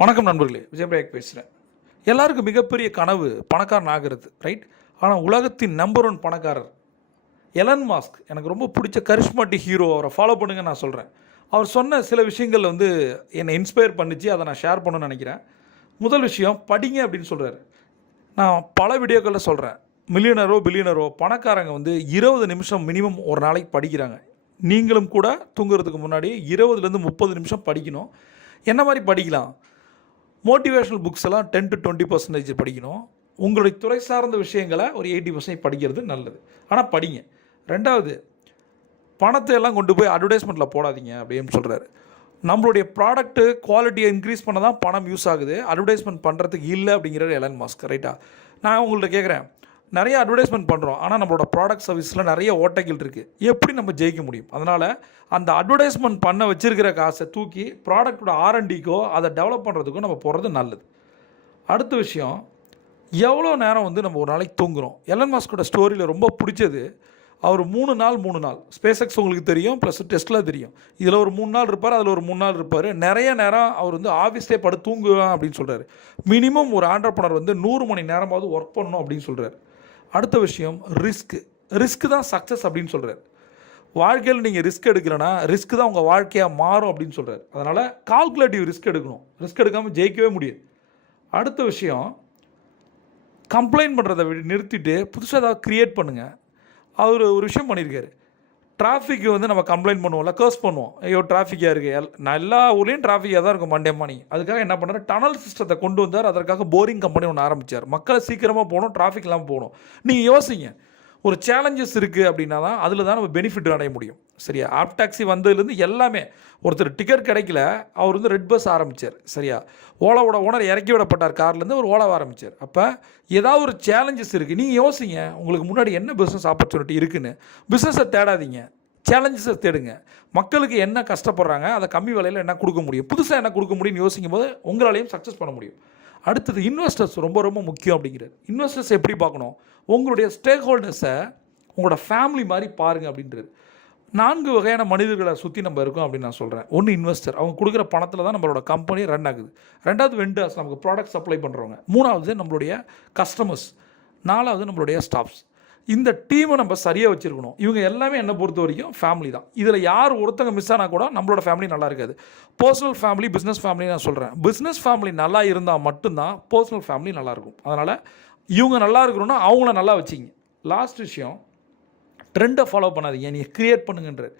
வணக்கம் நண்பர்களே, விஜயபிரயாக் பேசுகிறேன். எல்லாருக்கும் மிகப்பெரிய கனவு பணக்காரன் ஆகிறது, ரைட்? ஆனால் உலகத்தின் நம்பர் 1 பணக்காரர் எலன் மாஸ்க். எனக்கு ரொம்ப பிடிச்ச கரிஷ்மாட்டிக் ஹீரோ. அவரை ஃபாலோ பண்ணுங்க நான் சொல்கிறேன். அவர் சொன்ன சில விஷயங்கள் என்னை இன்ஸ்பயர் பண்ணிச்சு. அதை நான் ஷேர் பண்ணணும்னு நினைக்கிறேன். முதல் விஷயம், படிங்க அப்படின்னு சொல்கிறாரு. நான் பல வீடியோக்களில் சொல்கிறேன், மில்லியனரோ பில்லியனரோ பணக்காரங்க 20 நிமிஷம் மினிமம் ஒரு நாளைக்கு படிக்கிறாங்க. நீங்களும் கூட தூங்குறதுக்கு முன்னாடி 20லேருந்து 30 நிமிஷம் படிக்கணும். என்ன மாதிரி படிக்கலாம்? மோட்டிவேஷனல் புக்ஸ் எல்லாம் 10 to 20% படிக்கணும். உங்களுடைய துறை சார்ந்த விஷயங்களை ஒரு 80% படிக்கிறது நல்லது. ஆனால் படிங்க. ரெண்டாவது, பணத்தை எல்லாம் கொண்டு போய் அட்வர்டைஸ்மெண்ட்டில் போடாதீங்க அப்படின்னு சொல்கிறாரு. நம்மளுடைய ப்ராடக்ட்டு குவாலிட்டியை இன்க்ரீஸ் பண்ண தான் பணம் யூஸ் ஆகுது, அட்வர்டைஸ்மெண்ட் பண்ணுறதுக்கு இல்லை அப்படிங்கிறது எலன் மாஸ்க், ரைட்டா? நான் உங்கள்கிட்ட கேட்குறேன், நிறைய அட்வர்டைஸ்மெண்ட் பண்ணுறோம், ஆனால் நம்மளோட ப்ராடக்ட் சர்வீஸில் நிறைய ஓட்டைகள் இருக்குது. எப்படி நம்ம ஜெயிக்க முடியும்? அதனால் அந்த அட்வர்டைஸ்மெண்ட் பண்ண வச்சுருக்கிற காசை தூக்கி ப்ராடக்டோட R&Dக்கோ அதை டெவலப் பண்ணுறதுக்கோ நம்ம போகிறது நல்லது. அடுத்த விஷயம், எவ்வளோ நேரம் நம்ம ஒரு நாளைக்கு தூங்குகிறோம்? எலன் மாஸ்கோட ஸ்டோரியில் ரொம்ப பிடிச்சது, அவர் 3 நாள் ஸ்பேஸ் எக்ஸ் உங்களுக்கு தெரியும், ப்ளஸ் டெஸ்ட்லாம் தெரியும். இதில் ஒரு 3 நாள் இருப்பார், அதில் ஒரு 3 நாள் இருப்பார். நிறைய நேரம் அவர் ஆஃபீஸ்லேயே படுத்து தூங்குவேன் அப்படின்னு சொல்கிறார். மினிமம் ஒரு ஆண்டர்ப்ரனர் 100 மணி நேரமாவது ஒர்க் பண்ணணும் அப்படின்னு சொல்கிறார். அடுத்த விஷயம், ரிஸ்க்கு தான் சக்ஸஸ் அப்படின்னு சொல்கிறார். வாழ்க்கையில் நீங்கள் ரிஸ்க் எடுக்கிறேன்னா ரிஸ்க் தான் உங்கள் வாழ்க்கையாக மாறும் அப்படின்னு சொல்கிறார். அதனால் கால்குலேட்டிவ் ரிஸ்க் எடுக்கணும். ரிஸ்க் எடுக்காமல் ஜெயிக்கவே முடியாது. அடுத்த விஷயம், கம்ப்ளைண்ட் பண்ணுறதை நிறுத்திட்டு புதுசாக ஏதாவது க்ரியேட் பண்ணுங்கள். அவர் ஒரு விஷயம் பண்ணியிருக்காரு. டிராஃபிக்கு நம்ம கம்ப்ளைண்ட் பண்ணுவோம்ல, கர்ஸ் பண்ணுவோம், ஐயோ டிராஃபிக்காக இருக்குது. நான் எல்லா ஊர்லேயும் டிராஃபிக்காக தான் இருக்கும் மண்டே மார்னிங். அதுக்காக என்ன பண்ணார், டனல் சிஸ்டத்தை கொண்டு வந்தார். அதற்காக போரிங் கம்பெனி ஒன்று ஆரம்பித்தார். மக்களை சீக்கிரமாக போகணும், டிராஃபிக் இல்லாமல் போகணும். நீங்கள் யோசிங்க, ஒரு சேலஞ்சஸ் இருக்குது அப்படின்னா தான் அதில் தான் நம்ம பெனிஃபிட் அடைய முடியும், சரியா? ஆப் டாக்ஸி வந்ததுலேருந்து எல்லாமே, ஒருத்தர் டிக்கெட் கிடைக்கல, அவர் ரெட் பஸ் ஆரம்பித்தார், சரியா? ஓலாவோட ஓனர் இறக்கி விடப்பட்டார் கார்லேருந்து, ஒரு ஓலாவை ஆரம்பித்தார். அப்போ ஏதாவது ஒரு சேலஞ்சஸ் இருக்குது. நீங்கள் யோசிங்க, உங்களுக்கு முன்னாடி என்ன பிஸ்னஸ் ஆப்பர்ச்சுனிட்டி இருக்குன்னு. பிஸ்னஸை தேடாதீங்க, சேலஞ்சஸை தேடுங்க. மக்களுக்கு என்ன கஷ்டப்படுறாங்க, அதை கம்மி விலையில் என்ன கொடுக்க முடியும், புதுசாக என்ன கொடுக்க முடியும்னு யோசிக்கும் போது உங்களாலையும் சக்ஸஸ் பண்ண முடியும். அடுத்தது, இன்வெஸ்டர்ஸ் ரொம்ப ரொம்ப முக்கியம் அப்படிங்கிறது. இன்வெஸ்டர்ஸ் எப்படி பார்க்கணும்? உங்களுடைய ஸ்டேக் ஹோல்டர்ஸை உங்களோட ஃபேமிலி மாதிரி பாருங்கள் அப்படின்றது. 4 வகையான மனிதர்களை சுற்றி நம்ம இருக்கோம் அப்படின்னு நான் சொல்கிறேன். ஒன்று இன்வெஸ்டர், அவங்க கொடுக்குற பணத்தில் தான் நம்மளோட கம்பெனி ரன் ஆகுது. 2வது வெண்டர்ஸ், நமக்கு ப்ராடக்ட் சப்ளை பண்ணுறவங்க. 3வது நம்மளுடைய கஸ்டமர்ஸ். 4வது நம்மளுடைய ஸ்டாஃப்ஸ். இந்த டீமை நம்ம சரியாக வச்சுருக்கணும். இவங்க எல்லாமே என்னை பொறுத்த வரைக்கும் ஃபேமிலி தான். இதில் யார் ஒருத்தங்க மிஸ் ஆனால் கூட நம்மளோட ஃபேமிலி நல்லா இருக்காது. பர்சனல் ஃபேமிலி, பிஸ்னஸ் ஃபேமிலி நான் சொல்கிறேன். பிஸ்னஸ் ஃபேமிலி நல்லா இருந்தால் மட்டும்தான் பர்சனல் ஃபேமிலி நல்லாயிருக்கும். அதனால் இவங்க நல்லா இருக்கணும்னா அவங்கள நல்லா வச்சிங்க. லாஸ்ட் விஷயம், ட்ரெண்டை ஃபாலோ பண்ணாதீங்க, நீங்கள் க்ரியேட் பண்ணுங்கன்றது.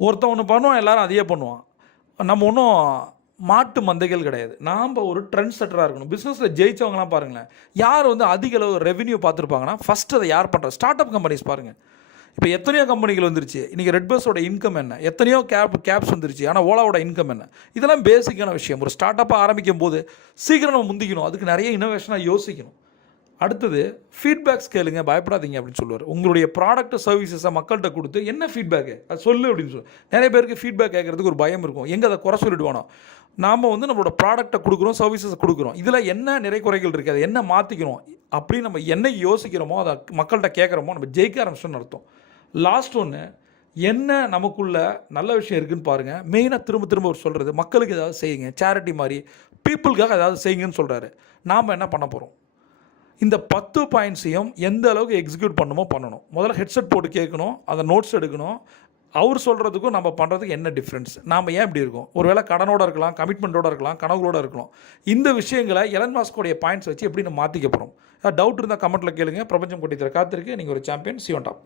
ஒருத்தன் ஒன்று பண்ணுவான், எல்லோரும் அதையே பண்ணுவான். நம்ம ஒன்றும் மாட்டு மந்தைகள் கிடையாது. நாம் ஒரு ட்ரெண்ட் செட்டராக இருக்கணும். பிஸ்னஸில் ஜெயித்தவங்களாம் பாருங்களேன், யார் அதிக அளவு ரெவென்யூ பார்த்துருப்பாங்கன்னா ஃபஸ்ட்டு அதை யார் பண்ணுற ஸ்டார்ட் அப் கம்பெனிஸ் பாருங்கள். இப்போ எத்தனையோ கம்பெனிகள் வந்துருச்சு. இன்றைக்கி ரெட் பஸ்ஸோட இன்கம் என்ன, எத்தனையோ கேப்ஸ் வந்துருச்சு. ஆனால் ஓலாவோட இன்கம் என்ன? இதெல்லாம் பேசிக்கான விஷயம். ஒரு ஸ்டார்ட் அப்பாக ஆரம்பிக்கும் போது சீக்கிரம் நம்ம முந்திக்கணும். அதுக்கு நிறைய இனோவேஷனாக யோசிக்கணும். அடுத்தது, ஃபீட்பேக்ஸ் கேளுங்க, பயப்படாதீங்க அப்படின்னு சொல்லுவார். உங்களுடைய ப்ராடக்ட் சர்வீசஸை மக்கள்கிட்ட கொடுத்து என்ன ஃபீட்பேக்கு அது சொல்லு அப்படின்னு சொல்லு. நிறைய பேருக்கு ஃபீட்பேக் கேட்குறதுக்கு ஒரு பயம் இருக்கும். எங்கே அதை குறை சொல்லிடுவானோ. நாம் நம்மளோட ப்ராடக்ட்டை கொடுக்குறோம், சர்வீசஸ் கொடுக்குறோம், இதில் என்ன நிறை குறைகள் இருக்குது, அதை என்ன மாற்றிக்கணும் அப்படின்னு நம்ம என்னைக்கு யோசிக்கிறோமோ, அதை மக்கள்கிட்ட கேட்குறோமோ, நம்ம ஜெயிக்க ஆரம்பிச்சோன்னு அர்த்தம். லாஸ்ட் ஒன்று, என்ன நமக்குள்ள நல்ல விஷயம் இருக்குதுன்னு பாருங்கள். மெயினாக திரும்ப அவர் சொல்கிறது, மக்களுக்கு ஏதாவது செய்யுங்க, சேரிட்டி மாதிரி பீப்புளுக்காக ஏதாவது செய்யுங்கன்னு சொல்கிறாரு. நாம் என்ன பண்ண போகிறோம்? இந்த 10 பாயிண்ட்ஸையும் எந்த அளவுக்கு எக்ஸிக்யூட் பண்ணணும். முதல்ல ஹெட்செட் போட்டு கேட்கணும், அதை நோட்ஸ் எடுக்கணும். அவர் சொல்கிறதுக்கும் நம்ம பண்ணுறதுக்கு என்ன டிஃப்ரென்ஸ், நாம் ஏன் இப்படி இருக்கோம்? ஒருவேளை கடனோடு இருக்கலாம், கமிட்மெண்ட்டோடு இருக்கலாம், கனவுகளோடு இருக்கலாம். இந்த விஷயங்களை எலன் மாஸ்கோடைய பாயிண்ட்ஸ் வச்சு எப்படி நம்ம மாற்றிக்க போகிறோம்? டவுட் இருந்தால் கமெண்ட்டில் கேளுங்க. பிரபஞ்சம் கொட்டி தர காத்திருக்கு. நீங்கள் ஒரு சாம்பியன். C on top.